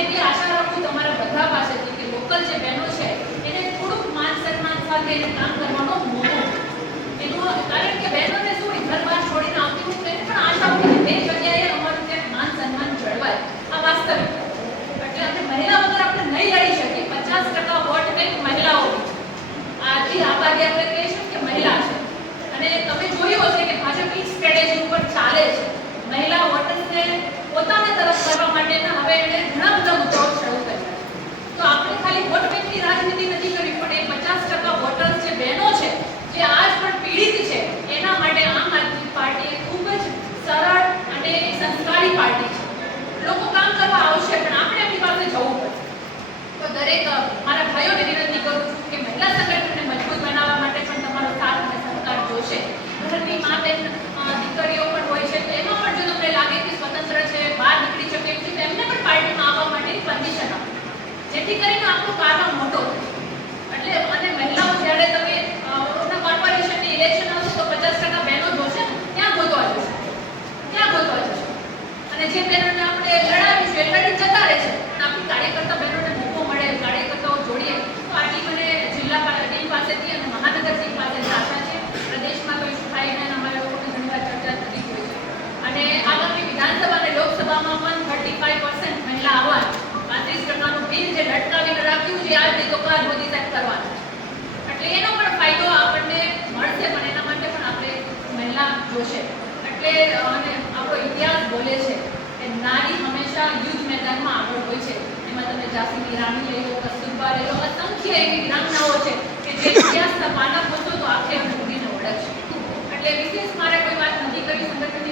એટલી આશા રાખું તમારા બધા પાસેથી કે લોકલ જે બહેનો છે એને થોડુંક માન સન્માન સાથે એને કામ કરવાનો મોકો એનું, કારણ કે બહેનોને શું ઘર બહાર છોડીને આવતી હોય તો એને પણ આશા હોય કે બે જગ્યાએ અમારું ક્યાંક માન સન્માન જળવાય. આ વાસ્તવિકતા એટલે આપણે મહિલા વગર આપણે નહીં લડી શકીએ. 50% વોટ કંઈક મહિલાઓ આજે આ બાજુ આપણે કહીશું કે મહિલા છે અને તમે જોયું હશે કે ભાજપની સ્ટ્રેટેજી ઉપર ચાલે છે. મહિલા વોટર્સને પોતાના તરફ કરવા માટેના હવે એને ઘણા બધા મુદ્દાઓ શરૂ કર્યા છે. તો આપણે ખાલી વોટ બેંકની રાજનીતિ નથી કરવી પણ એ 50% વોટર્સ જે બહેનો છે જે આજ પણ પીડિત છે એના માટે આમ આદમી પાર્ટી એ ખૂબ જ સરળ અને સંસ્કારી પાર્ટી છે. લોકો કામ કરવા આવશે પણ આપણે એમની પાસે જવું પડશે. તો દરેક મારા ભાઈઓને વિનંતી કરું છું કે મહિલા સંગઠનને મજબૂત બનાવવા માટે પણ તમારો સાથ અને સહકાર જોશે. ઘરની મા બેન દીકરીઓ પણ હોય છે તો એમાં પણ જો તમને લાગે કે સ્વતંત્ર છે, બહાર નીકળી શકે છે તો એમને પણ પાર્ટીમાં આવવા માટેની પરમિશન આપો જેથી કરીને આપણું કાર્ય મોટો થાય. એટલે અને મહિલાઓ જ્યારે તમે કોર્પોરેશનની ઇલેક્શન આવશે તો 50% બહેનો જોશે ને ત્યાં ગોતવા જશે અને જે બહેનોને આપણે લડાવીશું એ લડી જતા રહેશે પણ આપણી કાર્યકર્તા બહેનોને મોકો મળે, કાર્યકર્તાઓ જોડીએ તો આટલી મને જિલ્લા ટીમ પાસેથી અને મહાનગર ટીમ પાસેથી આશા છે. પ્રદેશમાં તો ઇસ્યુ થાય ને અમારા લોકોની ઘણી વાર ચર્ચા થતી હોય છે અને આગામી વિધાનસભા અને લોકસભામાં પણ 35% મહિલા આવવાની, 35%નું બિલ જે લટકાવીને રાખ્યું છે આ બી તો કાલ મોદી સાહેબ કરવાના એટલે એનો પણ ફાયદો આપણને મળશે પણ એના માટે પણ આપણે મહિલા જોશે. એટલે અને આપણો ઇતિહાસ બોલે છે કે નારી હંમેશા યુદ્ધ મેદાનમાં આગળ હોય છે. એમાં તમે ઝાંસીની રાણી લઈ લો, કસ્તુરબા લઈ લો, અસંખ્ય એવી વીરાંગનાઓ છે કે જે ઇતિહાસના પાના ખોલશો તો આખે ઉડીને ઓળખશે. એટલે વિશેષ મારે કોઈ વાત નથી કરી સંગઠન